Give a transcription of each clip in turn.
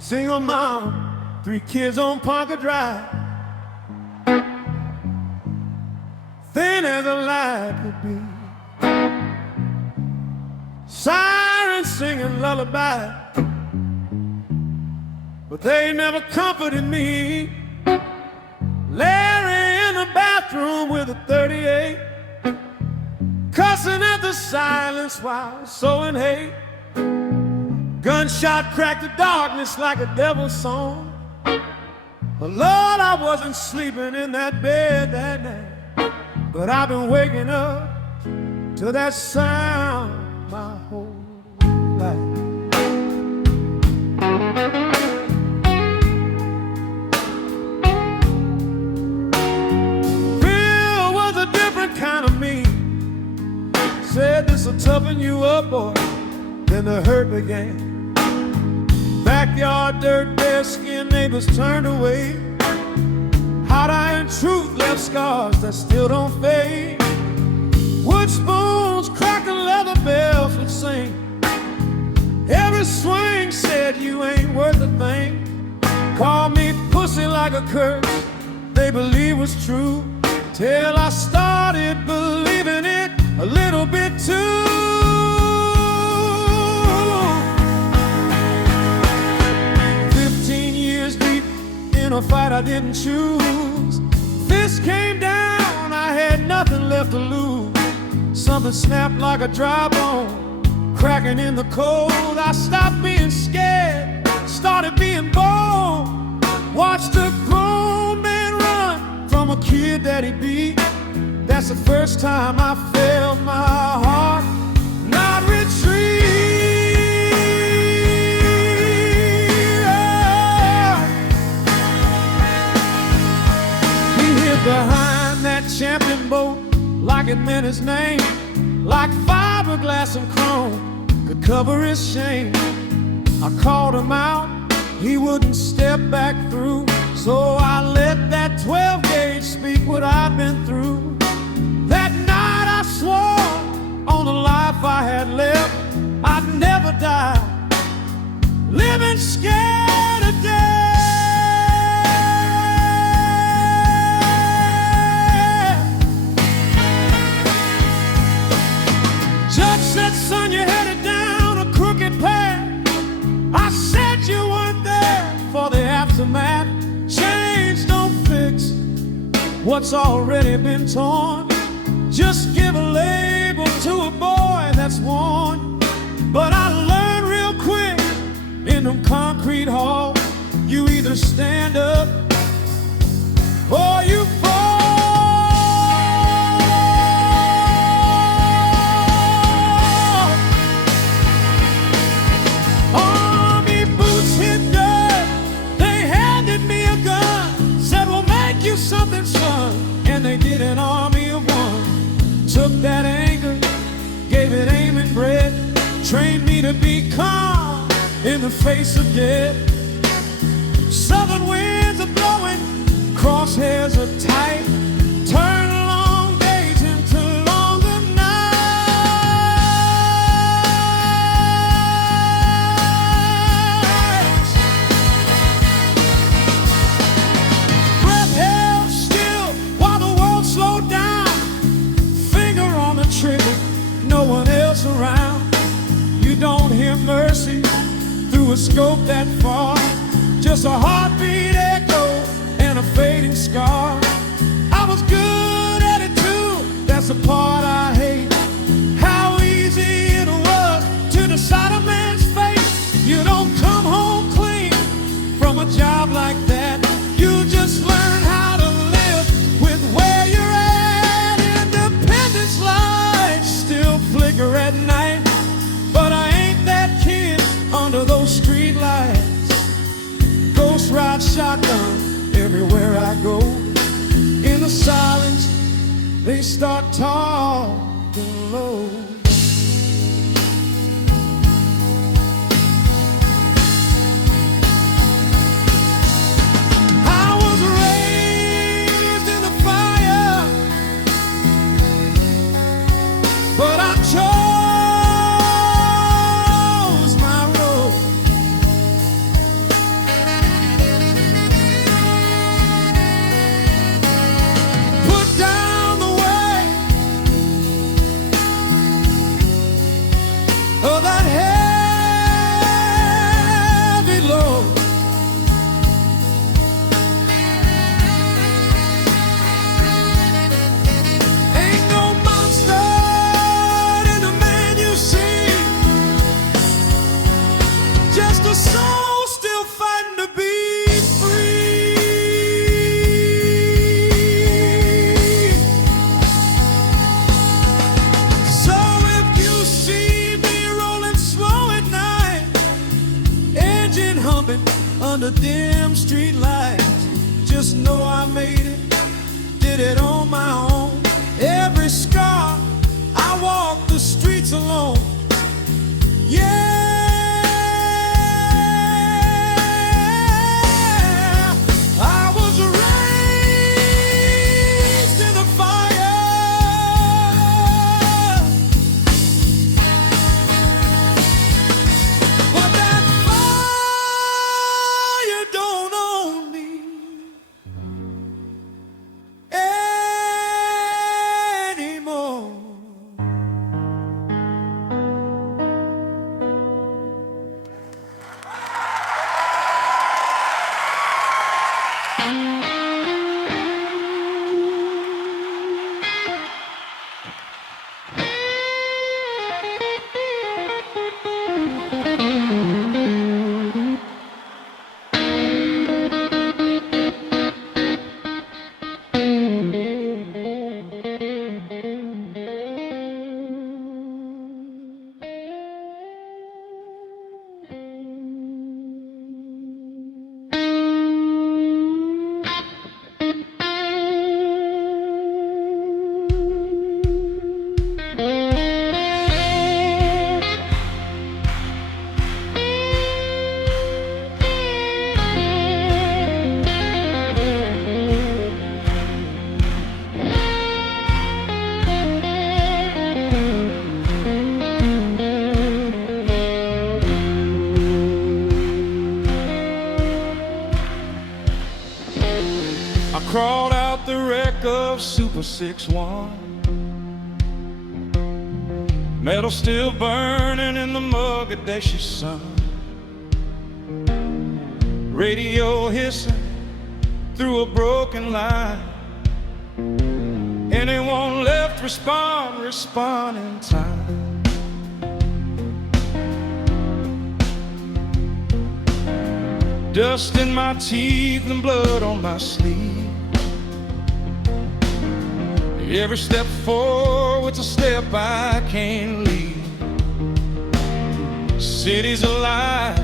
Single mom, 3 kids on Parker Drive, thin as a light could be. Sirens singing lullaby, but they never comforted me. Larry in the bathroom with a 38, cussing at the silence while sowing hate. Gunshot cracked the darkness like a devil's song. But Lord, I wasn't sleeping in that bed that night, but I've been waking up to that sound my whole life. Phil was a different kind of me. Said this'll toughen you up, boy. Then the hurt began. Backyard dirt, bare skin, neighbors turned away. Hot iron truth left scars that still don't fade. Wood spoons, cracked and leather bells would sing. Every swing said you ain't worth a thing. Called me pussy like a curse they believed was true, till I started believing it a little bit too. 15 years deep in a fight I didn't choose. Fist came down, I had nothing left to lose. Something snapped like a dry bone, cracking in the cold. I stopped being scared, started being bold. Watched a grown man run from a kid that he beat. That's the first time I felt my heart not retreat. He hid behind that champion boat like it meant his name, like fiberglass and chrome could cover his shame. I called him out, he wouldn't step back through, so I let that 12 gauge speak what I'd been through. That night I swore on the life I had left, I'd never die, living scared to death. Judge said, son, you're headed down a crooked path. I said you weren't there for the aftermath. Change don't fix what's already been torn. Just give a label to a boy that's worn. But I learned real quick in them concrete halls, you either stand up or you fall. Army boots hit dirt, they handed me a gun, said we'll make you something, son, and they did an army of one. Took that anger, gave it aim and bread, trained me to be calm in the face of death. Southern winds are blowing, crosshairs are tight, turn long days into longer nights. Breath held still while the world slowed down, trigger, no one else around. You don't hear mercy through a scope that far, just a heartbeat echo and a fading scar. I was good at it too, that's the part I hate. How easy it was to decide a man's fate. You don't come home clean from a job like that, you just learn how to live with where you're at. Independence life still flicker at night, but I ain't that kid under those street lights. Ghost ride shotgun everywhere I go. In the silence, they start talking low. But I chose my road. Put down the weight of that heavy load. Ain't no monster just a soul still fighting to be free. So if you see me rolling slow at night, engine humming under dim street lights, just know I made it, did it on my own. Every scar, I walk the streets alone. Yeah. I crawled out the wreck of Super 6-1, metal still burning in the Mogadishu sun, radio hissing through a broken line. Anyone left, respond in time. Dust in my teeth and blood on my sleeve. Every step forward's a step I can't leave. City's alive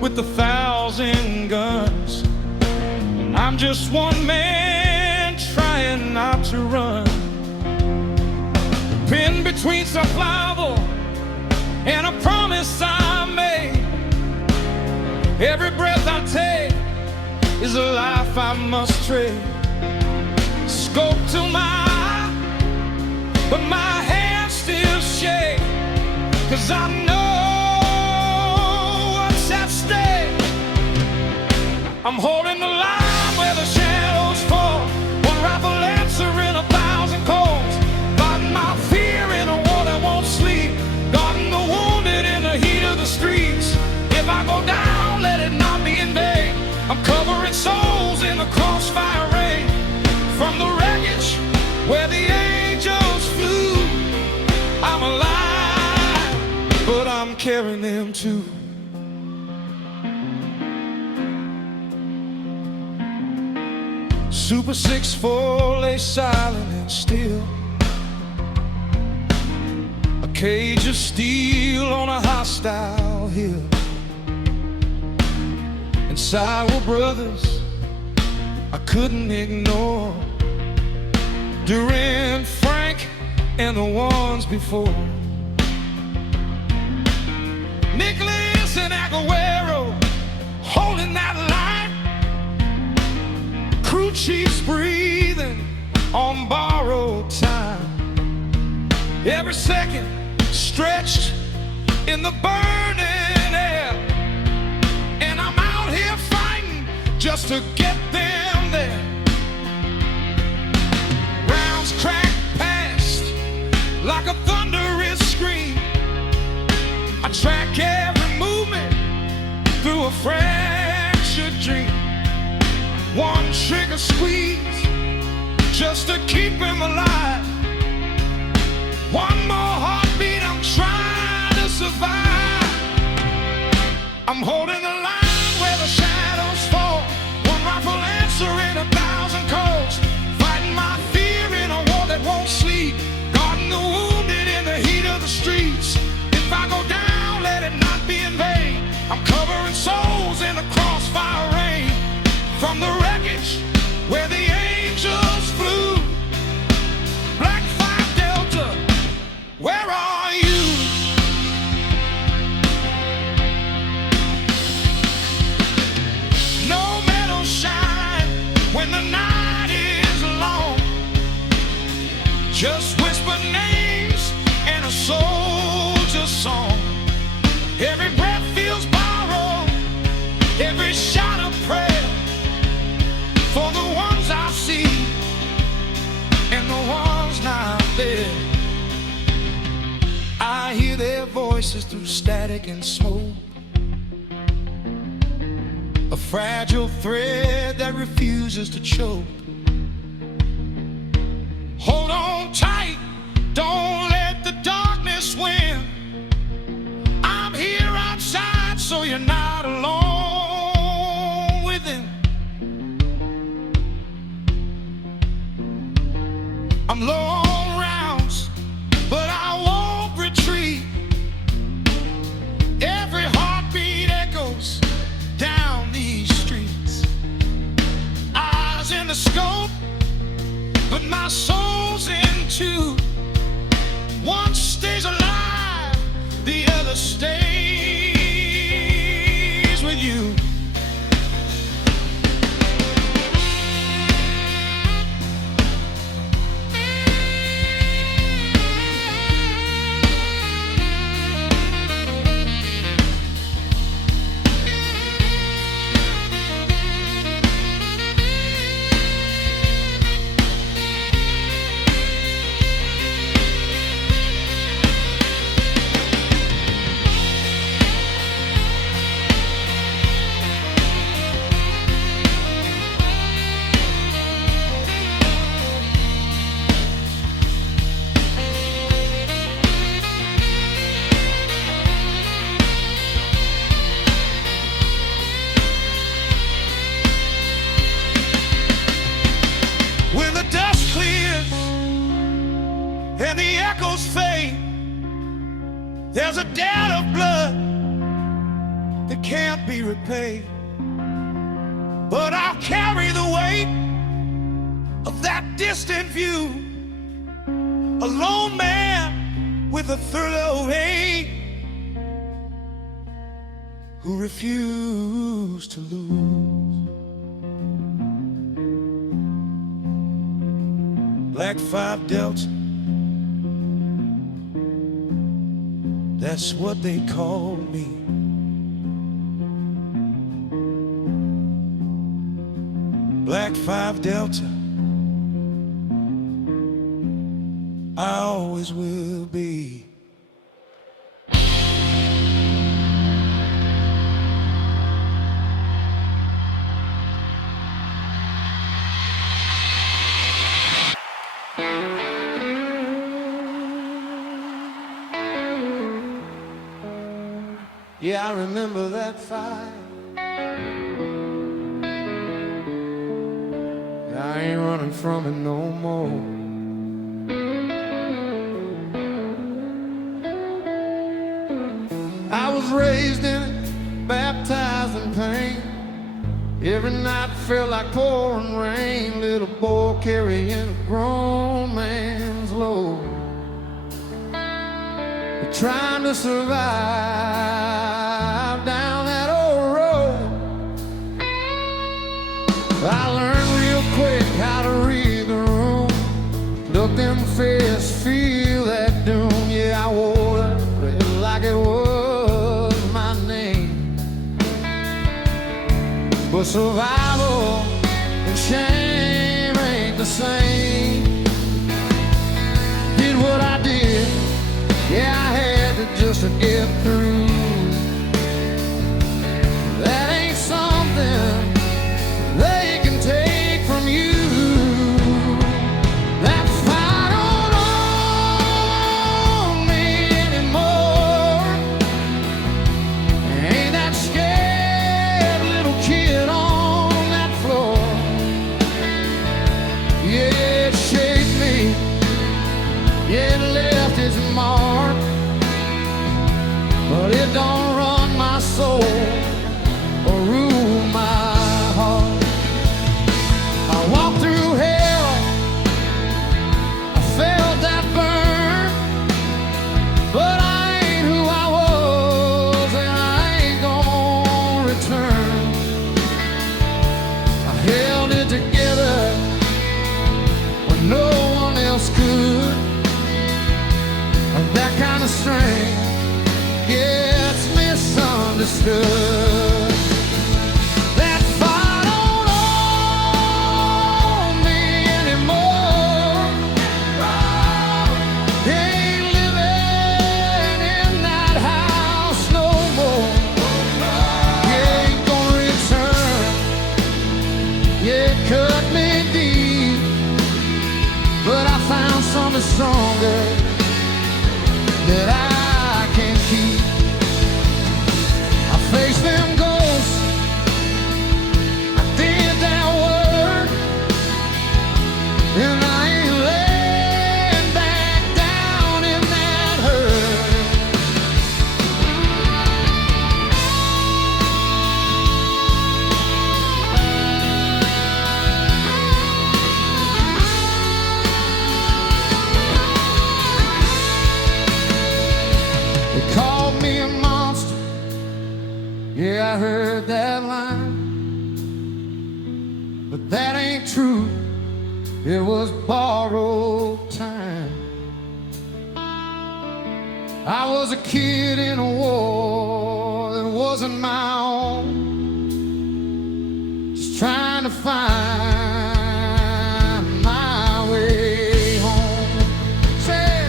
with 1,000 guns, and I'm just one man trying not to run. Pinned between survival and a promise I made. Every breath I take is a life I must trade. Scope to my eye, but my hands still shake, 'cause I know what's at stake. I'm holding the line where the shadows fall, one rifle answering 1,000 calls. Fighting my fear in a war that won't sleep, guarding the wounded in the heat of the streets. If I go down, let it not be in vain. I'm covering souls in the crossfire rain. From the wreckage where the angels flew, I'm alive, but I'm carrying them too. Super 6-4 lay silent and still, a cage of steel on a hostile hill. Inside were brothers I couldn't ignore during Frank and the ones before. Nicholas and Aguero holding that line. Crew chiefs breathing on borrowed time. Every second stretched in the burning air, and I'm out here fighting just to get them there. Rounds crack past like a thunderous scream. I track every movement through a fractured dream. One trigger squeeze just to keep him alive. One more heartbeat, I'm trying to survive. I'm holding the line where the shadows fall. One rifle answering 1,000 calls. Fighting my fear in a war that won't sleep. Guarding the wounded in the heat of the streets. If I go down, let it not be in vain. I'm covering souls in the crossfire rain. From the wreckage where the angels flew. Black 5 Delta, where are you? No metal shine when the night is long. Just whisper names and a soldier's song. Every breath feels borrowed, every shot a prayer for the ones I see and the ones not there. I hear their voices through static and smoke, a fragile thread that refuses to choke. Hold on tight, don't let the darkness win. I'm here outside so you're not alone within. I'm low on rounds, but I won't retreat. Every heartbeat echoes down these streets. Eyes in the scope, but my soul's in two. One stays alive, the other stays with you. When the dust clears and the echoes fade, there's a debt of blood that can't be repaid. But I'll carry the weight of that distant view, a lone man with a third of hate who refused to lose. Black 5 Delta, that's what they called me. Black 5 Delta, I always will be. Yeah, I remember that fight. I ain't running from it no more. I was raised in it, baptized in pain. Every night felt like pouring rain, little boy carrying a grown man's load, trying to survive down that old road. I learned real quick how to read the room, look them face, feel that doom. Yeah, I wore it like it was my name. But survival and shame ain't the same. Did what I did, yeah, I had to just to get through. That ain't something they can take from you. That fight don't own me anymore. Ain't that scared little kid on that floor. Yeah, it shaped me, yeah, it left its mark, but it don't run my soul or rule my heart. I walked through hell, I felt that burn, but I ain't who I was, and I ain't gonna return. I held it together when no one else could. That kind of strength gets misunderstood. That fight don't own me anymore. Ain't living in that house no more. Yeah, ain't gonna return. Yeah, it cut me deep, but I found something stronger that I can keep. I faced them ghosts, I did that work, and I ain't laying back down in that hurt. They called me a monster, yeah, I heard that line, but that ain't true, it was borrowed time. I was a kid in a war that wasn't my own, just trying to find my way home. Say,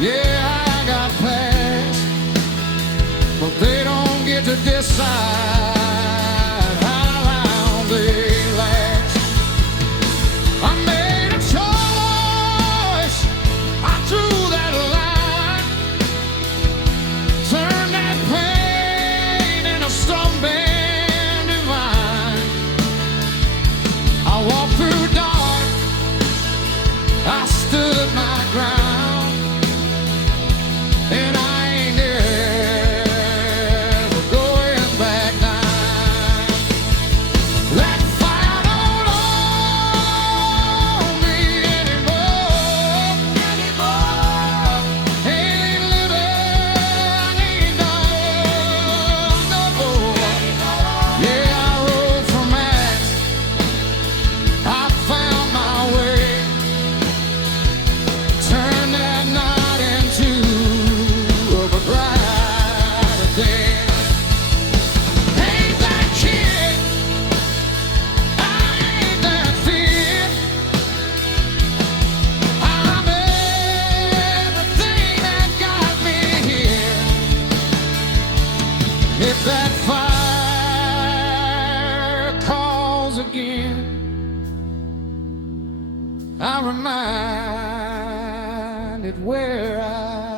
yeah, I got plans, but they don't get to decide how long they last. I made a choice, I drew that line, turned that pain into something divine. I walked through dark, I stood my ground, and I ain't never going back down. again. I'm reminded where I